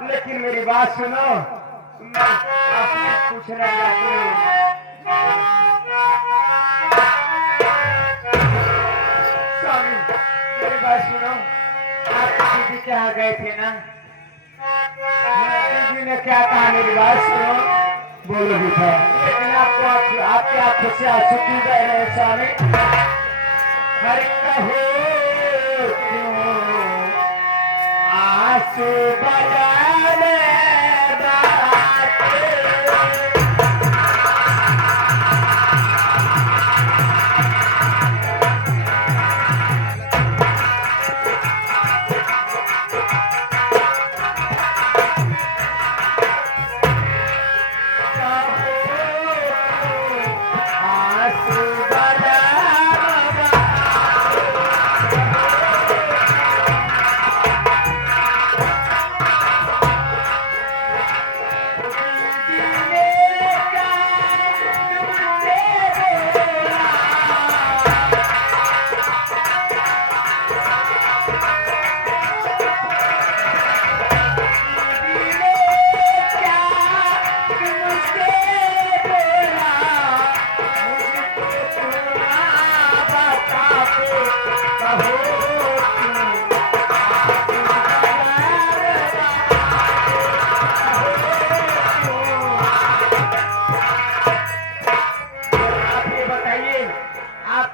लेकिन मेरी बात सुनो, मैं आपसे पूछना चाहती हूँ। स्वामी मेरी बात सुनो, आप दीदी के यहाँ गए थे ना? दीदी ने क्या कहा? मेरी बात सुनो। बोलो बेटा। लेकिन आपको आपके आंखों से आंसू क्यों बह रहे हैं स्वामी? हर कहो क्यों आंसू बहाने बातें।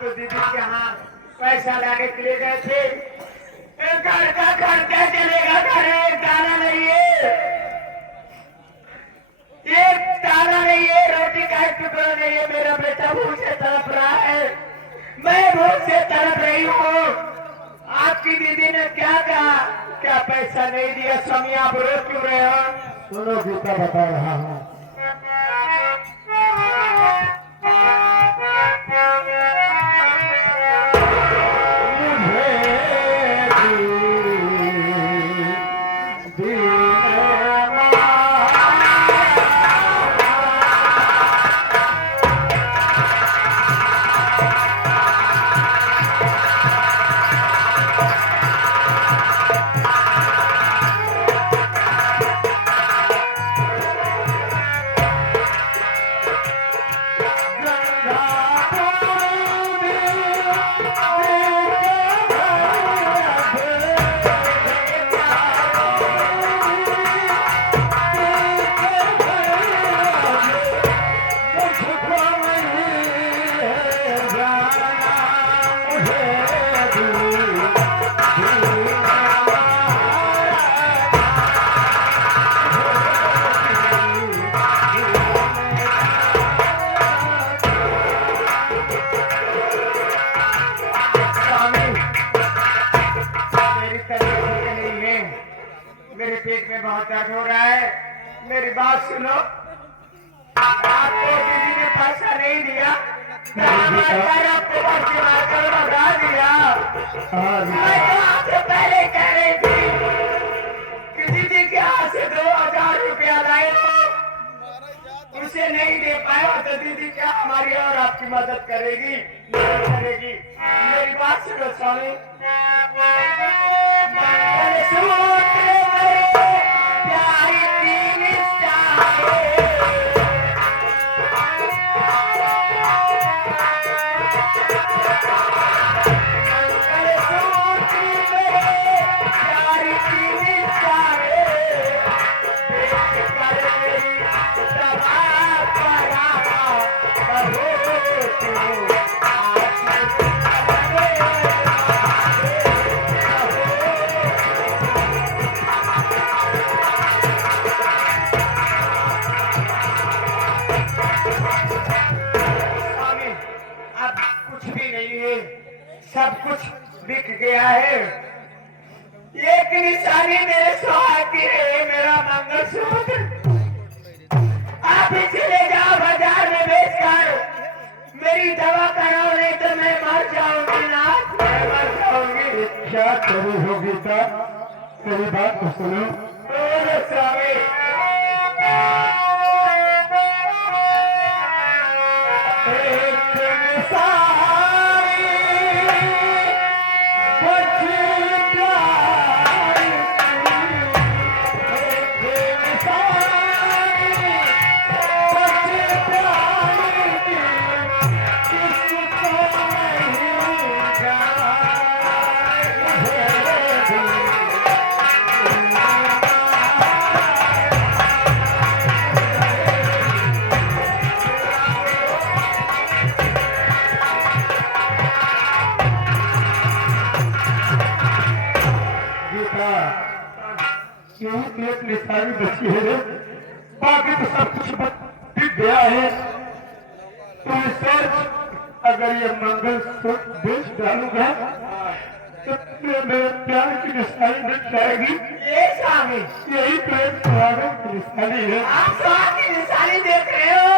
दीदी के यहाँ पैसा लाने के लिए गए थे। घर का खर्चा चलेगा, घर एक दाना नहीं है, एक दाना नहीं है, रोटी का एक टुकड़ा नहीं है। मेरा बेटा भूख से तड़प रहा है, मैं भूख से तड़प रही हूँ। आपकी दीदी ने क्या कहा? क्या पैसा नहीं दिया? स्वामी आप रो क्यों रहे हो? सुनो गीता बता रहा हूँ। मेरे पेट में बहुत दर्द हो रहा है। मेरी बात सुनो, आपको दीदी ने पैसा नहीं दिया, आपको मारकर भगा दिया। मैं तो आपसे पहले कह रही थी कि दीदी के हाथ से 2000 रुपया लाए हो, उसे नहीं दे पाया तो दीदी क्या हमारी और आपकी मदद करेगी? नहीं करेगी। मेरी बात सुनो स्वामी, सब कुछ बिक गया है। एक निशानी मेरे सुहाग की है, मेरा मंगलसूत्र। आप इसे ले जाओ बाजार में बेचकर मेरी दवा कराओ, नहीं तो मैं मर जाऊंगी नाथ, मैं मर जाऊंगी। क्या करी हो गीता? मेरी बात तो सुनो। स्वामी यही तो एक निशानी बची है रे, बाकी तो सब कुछ बिक गया है। तू सोच अगर ये मंगलसूत्र बेच डालूंगा तो मेरे प्यार की निशानी मिट जाएगी। ये स्वामी, यही प्रेम सुहागन की निशानी है। आप स्वामी की निशानी देख रहे हो।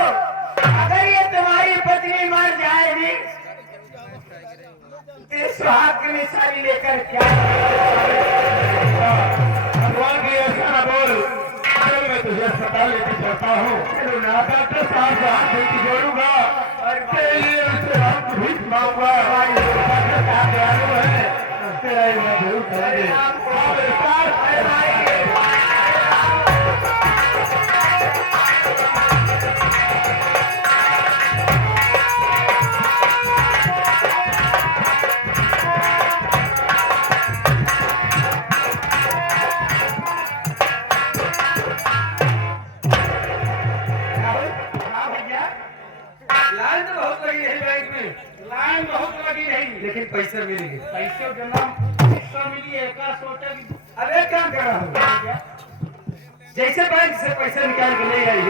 अगर ये तुम्हारी पत्नी मर जाएगी तो सुहाग की निशानी लेकर क्या भगवान की ऐसा न बोल। चल मैं तुझे अस्पताल लेके चलता हूँ। चलो ना डॉक्टर साहब से हाथ धो के जोड़ूंगा और तेरे लिए उससे हाथ भी मांगूंगा। डॉक्टर साहब दयालु है, तेरा इलाज जरूर करेंगे। हाँ मेरे साथ लाइन तो बहुत लगी है बैंक में, लाइन बहुत लगी है, लेकिन पैसा मिल गया। पैसे जमा पैसा मिली है का सोचा कि अब एक काम कर रहा हूँ, जैसे बैंक से पैसा निकाल के ले आई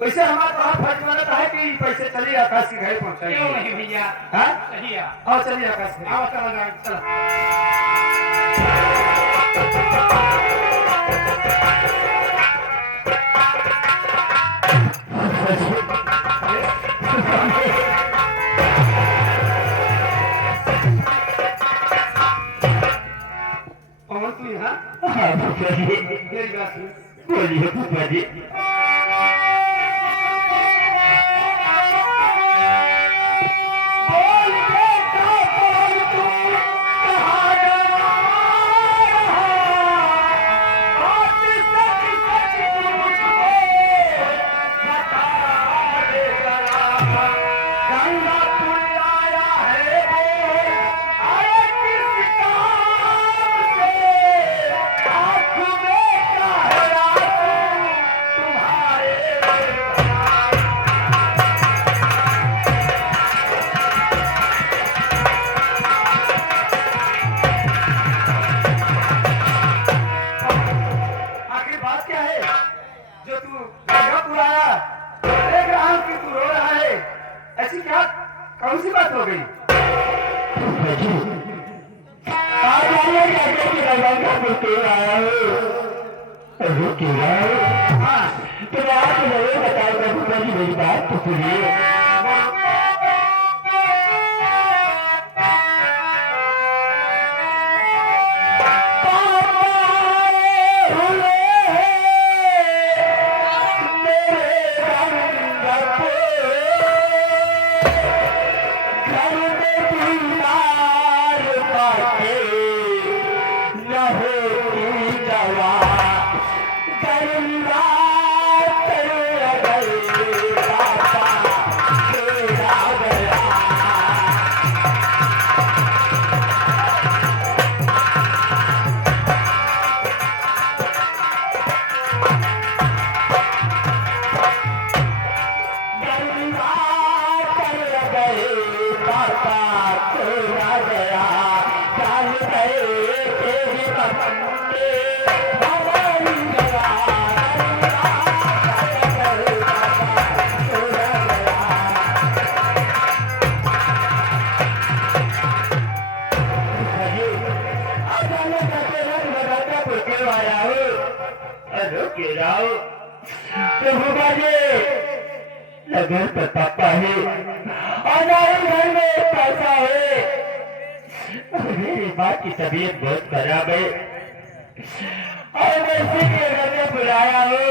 पैसे हमारा तो हाथ फर्ज वाला है कि पैसे चलिए आकाश के घर पहुंचाएंगे। क्यों नहीं भैया? हाँ सही है। आओ चलिए आकाश के, आओ चला चला। पवन तू यहाँ? हाँ फूफा जी, मेरी बात सुन। बोलिए फूफा जी। आखिर बात क्या है जो तू गंगापुर आया, देख रहा हूँ कि तू रो रहा है, ऐसी क्या कौन सी बात हो गई? फूफा जी, आज आइए कहते कि रंगापुर क्यों आया हो? अरे क्यों आया हो? हाँ तो आप मुझे बताओ फूफा जी, मेरी बात तो सुनिए। घर पर पापा है और घर में पैसा है। मेरी माँ की तबीयत बहुत खराब है और मैं इसी के घर में बुलाया हूँ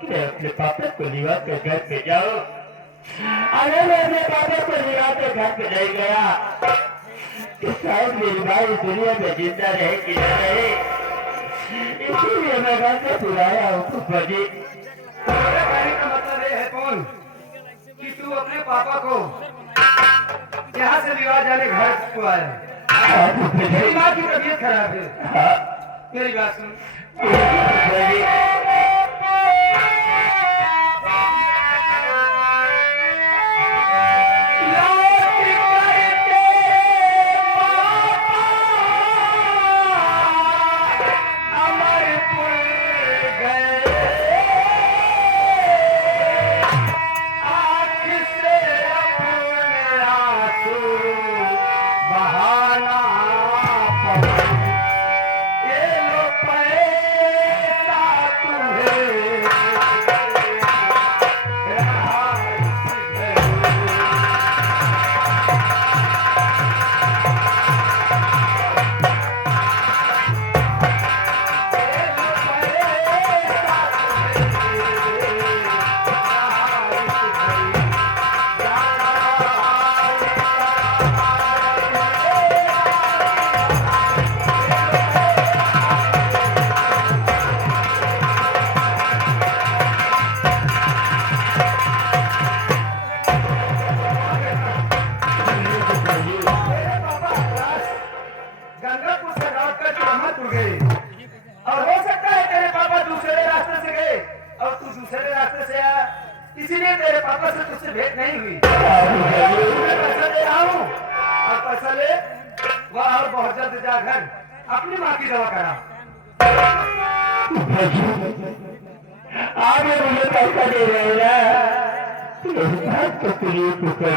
कि अपने पापा को लिवा के घर पे जाओ। अगर मैं अपने पापा को लिवा के घर पे नहीं गया तो शायद मेरी माँ इस दुनिया में जिंदा रहे कि न रहे, इसीलिए मैं घर पे बुलाया हूँ फूफा जी। कहने का मतलब ये है कौन कि तू अपने पापा को यहाँ से विवाह जाने घर को आया। मेरी माँ की तबीयत खराब है, मेरी बात सुन। गंगापुर से लौट कर ब्रह्मपुर गए और हो सकता है तेरे पापा दूसरे रास्ते से गए और तू दूसरे रास्ते से आया, इसीलिए तेरे पापा से तुझसे भेंट नहीं हुई। मैं पैसा ले रहा हूँ और पैसा ले वह और बहुत जल्द जा घर अपनी माँ की दवा करा। आप मुझे पैसा दे रहे हैं तो तकलीफ कर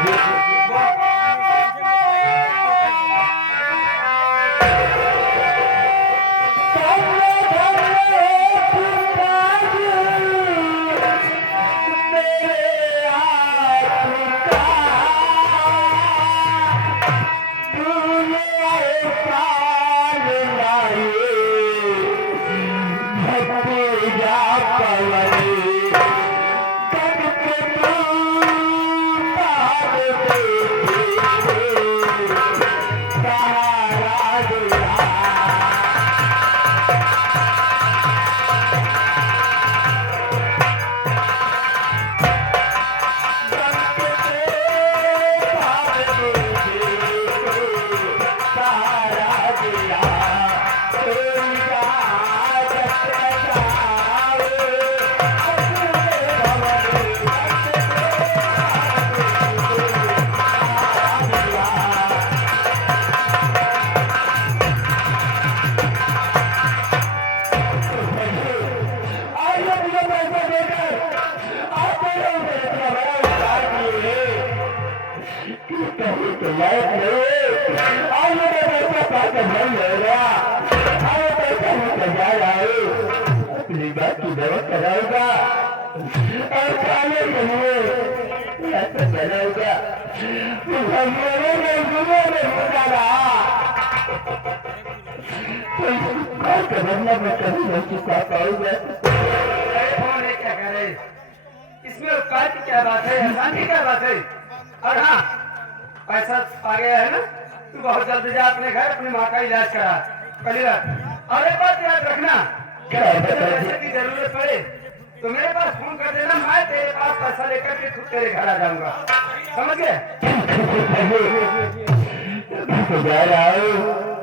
अपनी बात की दवा कराऊंगा और खाने के लिए ऐसा बनाऊंगा मतलब मैं कभी नहीं चुका पाऊंगा। क्या कह रहे इसमें उपकार की क्या बात है, एहसान की क्या बात है। और हाँ पैसा आ गया है ना, तू बहुत जल्द जा अपने घर अपनी माँ का इलाज करा कल रात। और एक बात याद रखना, पैसे की जरूरत पड़े तो मेरे पास फोन कर देना, मैं तेरे पास पैसा लेकर के खुद तेरे घर आ जाऊंगा, समझ गए। जा रहा हूँ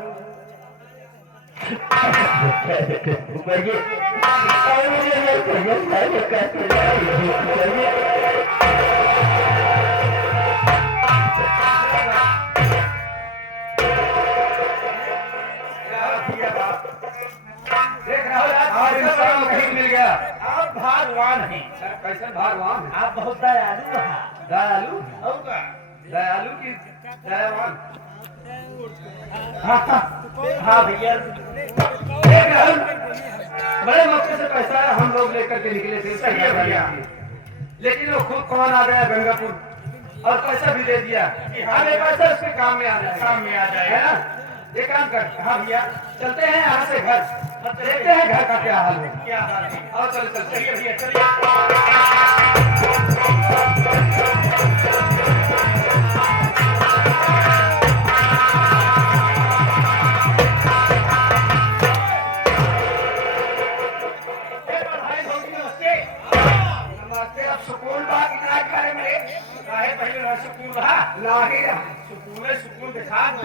देख राहुल कहीं मिल गया। आप भागवान हैं। कैसे भागवान? आप बहुत दयालु रहा। दयालु होगा दयालु की दयावान। हाँ भैया, देख राहुल बड़े मौके से पैसा हम लोग लेकर के निकले थे, सही है भैया, लेकिन वो खुद कौन आ गया गंगापुर और पैसा भी दे दिया। हमें पैसा उसके काम में आ जाएगा, काम में आ जाएगा। है ना। ये काम कर। हाँ भैया चलते हैं यहाँ से घर, देखते हैं घर का क्या हाल है। क्या हाल है? और चल चल चलिए भैया चलिए। नमस्ते। अब सुकून बात इतना करे मेरे पहले सुकून रहा, नहीं रहा। सुकून दिखा दो।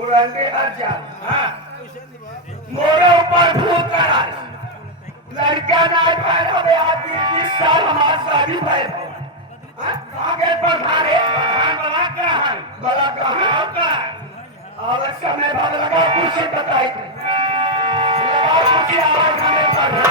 उड़ंगे हर जा हाँ मोरे ऊपर भूत कर आए। लड़का नाच पाए हमें आदमी 20 साल हमारे शादी भय आगे बढ़ाने बड़ा क्या है? बड़ा कहा का और समय भर लगा कुछ बताई थी लगा कुछ आवाज हमें पढ़ा।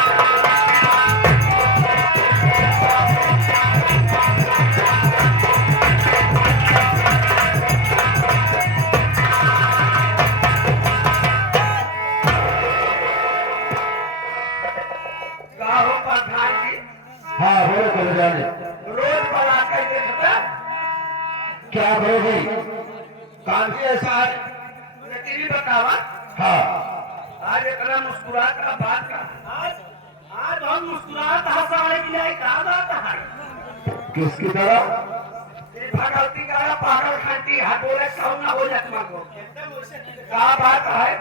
हाँ बोलो चले जाने। रोज बना कर देखता क्या करोगे? काफी ऐसा है लेकिन बतावा। हाँ आज इतना मुस्कुरात का बात का आज हम मुस्कुराहट हंसाने के लिए क्या बात है? किसकी तरह? भगवती का पागल खंडी हाथ बोले सब ना हो जाता को क्या बात है।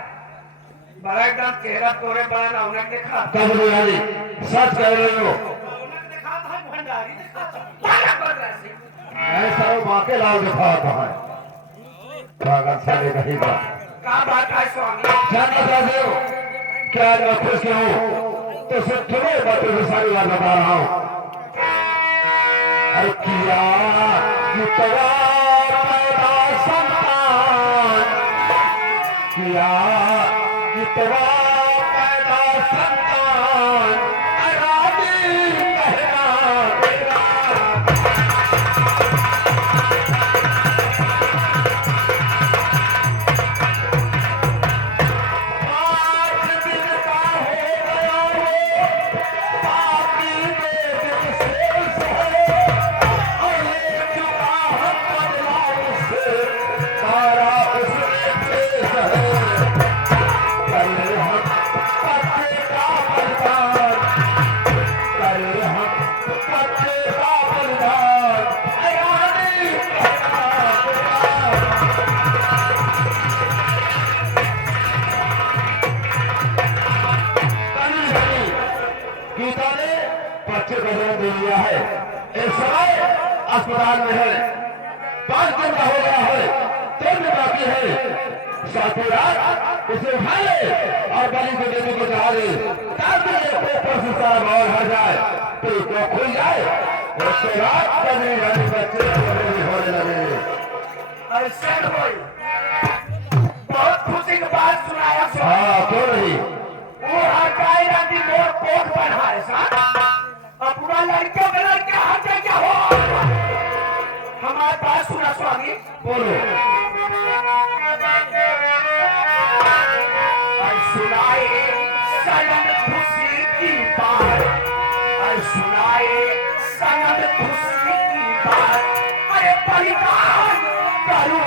बड़ा एकदम चेहरा तोरे बड़ा ना उन्हें देखा कब बोली सच कह रहे हो? देखा था भंडारी देखा था। बड़ा बदला ऐसा वो बाके लाल दिखाता है पागल साले कहीं का। क्या बात है स्वामी? जानना चाहते हो क्या मैं खुश हूँ? तो सिर्फ तुम्हें बातों से सारी बात बता रहा हूँ। अरे किया कितवा पैदा संतान, किया कितवा पैदा संतान, अरादी कहना मेरा। गीता ने बच्चे को जन्म दे दिया है। इस समय अस्पताल में है, 5 दिन का हो गया है, 3 दिन बाकी है। साथी रात उसे उठा ले और बलि को देने को चाह दे, ताकि ये पेपर से सारा बाहर हट जाए, पेट को खुल जाए। उसके बाद बने वाले बच्चे होने लगे। अरे सेठ भाई, बहुत खुशी की बात सुनाया स्वामी। हाँ क्यों नहीं? वो हर गाय राती मोर कोट बना है साहब, और पूरा लड़कियों के लड़के हर जगह हो। हमारे पास सुना स्वामी, बोलो। और सुनाए सनद खुशी की बात, और सुनाए सनद खुशी की बात। अरे परिवार करूं